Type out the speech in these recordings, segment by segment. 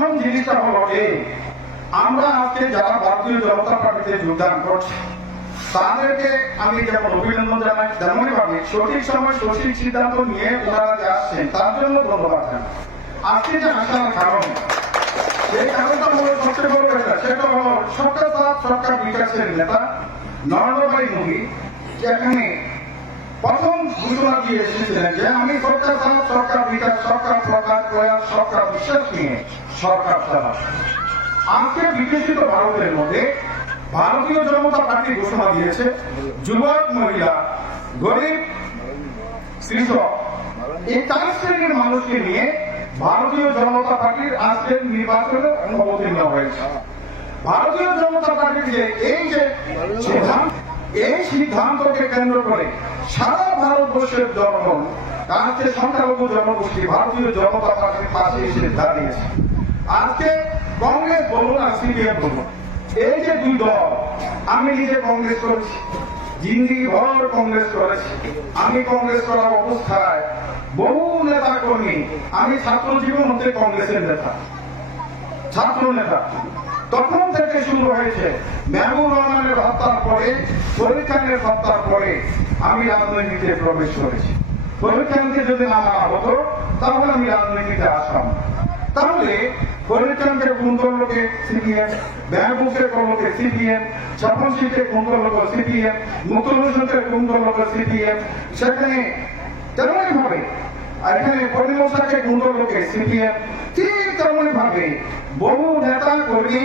প্রথম জিনিসটা হলো এই, আমরা আজকে যারা ভারতীয় জনতা পার্টিতে যোগদান করছি, তাদেরকে আমি যেমন অভিনন্দন জানাই, তেমনই ভাবে, সঠিক সময় সঠিক সিদ্ধান্ত নিয়ে ওনারা যে আসছেন, তার জন্য ধন্যবাদ জানাই। আজকে যে আসার কারণ, এই কারণটা হলো সবচেয়ে বড় কথা সেটা হলো সরকার সরকার বিকাশের নেতা নরেন্দ্রভাই মোদী, যেখানে প্রথম ঘোষণা দিয়ে এসেছিলেন যে আমি সরকার সাথ সরকার বিকাশ সরকার প্রকাশ প্রয়াস, সরকার বিশ্বাস নিয়ে সরকার চালাব। আজকে বিকশিত ভারতের মধ্যে ভারতীয় জনতা পার্টি ঘোষণা দিয়েছে, যুবক, মহিলা, গরিব, কৃষক। এই চার শ্রেণির মানুষকে নিয়ে ভারতীয় জনতা পার্টির আজকের নির্বাচনে অবতীর্ণ হয়েছে। ভারতীয় জনতা পার্টির যে এই যে এই সিদ্ধান্তকে কেন্দ্র করে সারা ভারতবর্ষের জনগণ আজকে সংখ্যালঘু জনগোষ্ঠী, ভারতীয় জনতা পার্টির পাশে এসে দাঁড়িয়েছে। আজকে কংগ্রেস বলুন আর সিপিএম বলুন, এই যে দুই দল, আমি নিজে কংগ্রেস করেছি জিন্দিগি ভর কংগ্রেস করেছি, আমি কংগ্রেস করার অবস্থায় বহু নেতা কর্মী আমি ছাত্র জীবন হতে কংগ্রেসের নেতা ছাত্র নেতা তখন থেকে হয়েছে। মেহবুব রহমানের হত্যার পরে ফরিদ খানের হত্যার পরে আমি রাজনীতিতে প্রবেশ করেছি। ফরিদ খানকে যদি না মারা হতো, তাহলে আমি রাজনীতিতে আসতাম তাহলে ফরিদ খানকে খুন করল সিপিএম, মেহবুবকে করল সিপিএম স্বপন সিংকে খুন করল কে সিপিএম মুকুল হোসেনকে খুন করল কে সিপিএম, সেখানে তেমনই ভাবে আর এখানে পরিমশাকে খুন করল সিপিএম, ঠিক তেমনই ভাবে বহু নেতা কর্মী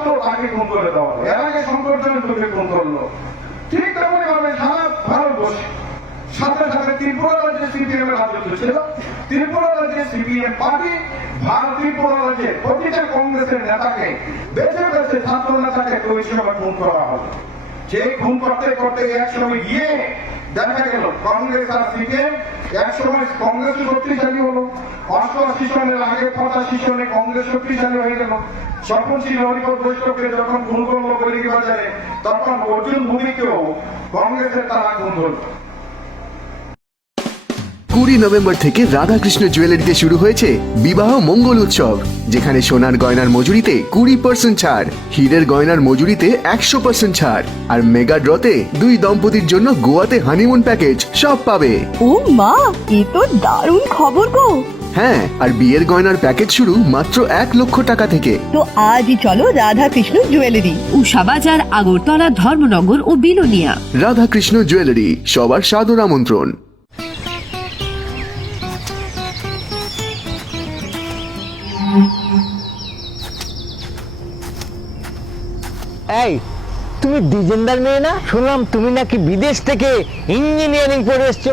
নিরব তাকে প্রতিটা কংগ্রেসের নেতাকে বেছে বেছে ছাত্র নেতাকে সময় খুন করা হলো। সেই খুন করতে করতে এক সময় গিয়ে দেখা গেল, কংগ্রেস আর সিপিএম এক সময় কংগ্রেস শক্তিশালী হলো। অষ্টআশি সনের আগে পঁচাশি সনে কংগ্রেস শক্তিশালী হয়ে গেল। স্বপন সিং হরিপদ যখন খুন করল বৈরিক বাজারে তখন অর্জুন ভূমিকেও কংগ্রেসের তারা খুন করল কুড়ি নভেম্বর থেকে রাধাকৃষ্ণ জুয়েলারিতে শুরু হয়েছে বিবাহ মঙ্গল উৎসব যেখানে সোনার গয়নার মজুরিতে কুড়ি পার্সেন্ট ছাড় হীরের গয়নার মজুরিতে একশো পার্সেন্ট ছাড় আর মেগা ড্রতে দুই দম্পতির জন্য গোয়াতে হানিমুন প্যাকেজ সব পাবে। ও মা এ তো দারুণ খবর গো। হ্যাঁ আর বিয়ের গয়নার প্যাকেজ শুরু মাত্র এক লক্ষ টাকা থেকে। তো আজই চলো রাধা কৃষ্ণ জুয়েলারি উষা বাজার আগরতলা ধর্মনগর ও বিলোনিয়া। রাধাকৃষ্ণ জুয়েলারি সবার সাদর আমন্ত্রণ। এই তুমি ডিজেন্দার মেয়ে না? শুনলাম তুমি নাকি বিদেশ থেকে ইঞ্জিনিয়ারিং পড়ে এসছো।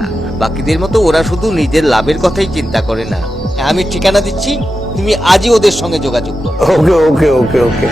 বাকিদের মতো ওরা শুধু নিজের লাভের কথাই চিন্তা করে না। আমি ঠিকানা দিচ্ছি, তুমি আজই ওদের সঙ্গে যোগাযোগ করো। ওকে ওকে ওকে ওকে